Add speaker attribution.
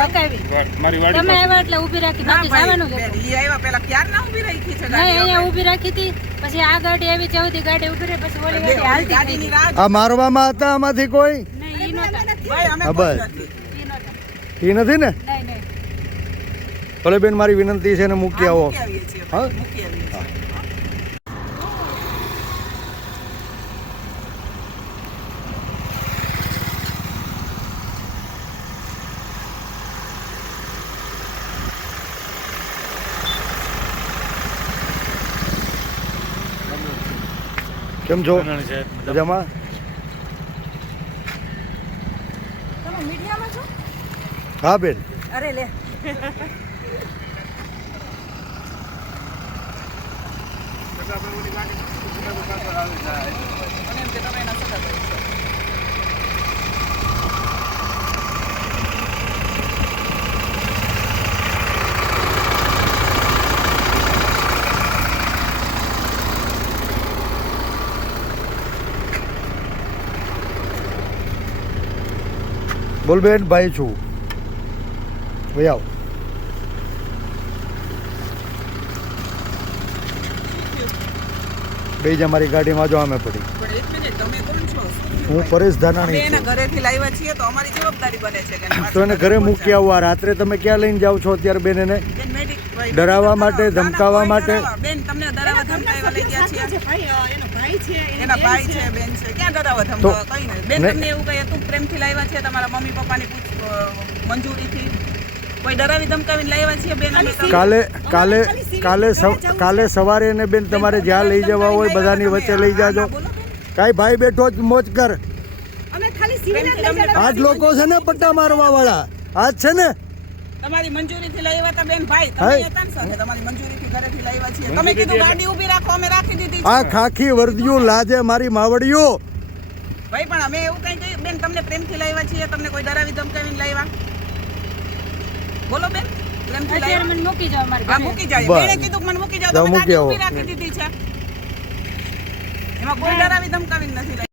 Speaker 1: મારી વાડી
Speaker 2: તમે આવ્યા એટલે ઊભી રાખી બાકી જવાનું જ
Speaker 3: ઈ આવ્યા પેલા ક્યારના ઊભી રાખી છે ગાડી
Speaker 2: અહીંયા ઊભી રાખી હતી પછી આ ગાડી આવી ચૌથી ગાડી ઊભી રહી પછી ઓલી ગાડી હાલતી
Speaker 3: ગાડીની રાહ
Speaker 4: આ મારવામાં હતા આમાંથી કોઈ?
Speaker 2: નહીં ઈ નહોતા.
Speaker 3: ભાઈ અમે
Speaker 4: બસ.
Speaker 2: ઈ
Speaker 4: એ નથી ને?
Speaker 2: નહીં નહીં.
Speaker 4: ભલે બેન મારી વિનંતી છે ને મૂકી
Speaker 3: હા,
Speaker 4: આવો. હા?
Speaker 3: મૂકી આવીએ
Speaker 4: કેમ છો? મજામાં?
Speaker 2: તમે મીડિયામાં છો?
Speaker 4: હા બેન.
Speaker 2: અરે લે.
Speaker 3: મને એમ કે સગા ભાઈ છો.
Speaker 4: ભાઈ આવ. બે જ મારી ગાડીમાં જો અમે પડી. હું? પરેશ ધાનાણી
Speaker 3: એના ઘરેથી લાવ્યા છીએ તો અમારી જવાબદારી બને છે એને
Speaker 4: તો એને ઘરે મૂકી આવવા રાત્રે તમે ક્યાં લઈને જાઓ છો અત્યારે બેન એને? ડરાવવા માટે, ધમકાવવા માટે?
Speaker 3: બેન તમને ડરાવવા ધમકાવવા લઈ ગયા છીએ એના ભાઈ છે બેન છે. ક્યાં ડરાવવા ધમકાવવા? કઈ નહીં. બેન તમને એવું કહીએ તું પ્રેમથી લાવ્યા છે તમારા મમ્મી પપ્પાની પૂછ મંજૂરીથી? કોઈ ડરાવી ધમકાવીને લાવ્યા છે બેન
Speaker 4: કાલે કાલે કાલે કાલે સવારે એને બેન તમારે જ્યાં લઈ જવા હોય બધાની વચ્ચે લઈ જાજો. કાંઈ ભાઈ બેઠો જ મોજ કર. આજ લોકો છે ને પટ્ટા મારવા વાળા આજ છે ને
Speaker 3: તમારી મંજૂરીથી લાવ્યા હતા બેન ભાઈ. તમે. હતા ને સાથે તમારી મંજૂરીથી ઘરેથી લાવ્યા છીએ. તમે કીધું ગાડી ઊભી રાખો અમે રાખી દીધી
Speaker 4: આ ખાખી વર્દીઓ લાજે મારી માવડીઓ.
Speaker 3: ભાઈ પણ અમે એવું કઈ કહ્યું બેન તમને પ્રેમથી લાવ્યા છીએ તમને કોઈ ડરાવી ધમકાવીને લાવ્યા બોલો બેન પ્રેમથી લાવ્યા
Speaker 2: મને મૂકી જાવ મારી
Speaker 3: હા મૂકી જાય. બેને કીધું કે મને મૂકી જાઓ, તમે ગાડી ઊભી રાખી દીધી છે. એમાં કોઈ ડરાવી ધમકાવીને નથી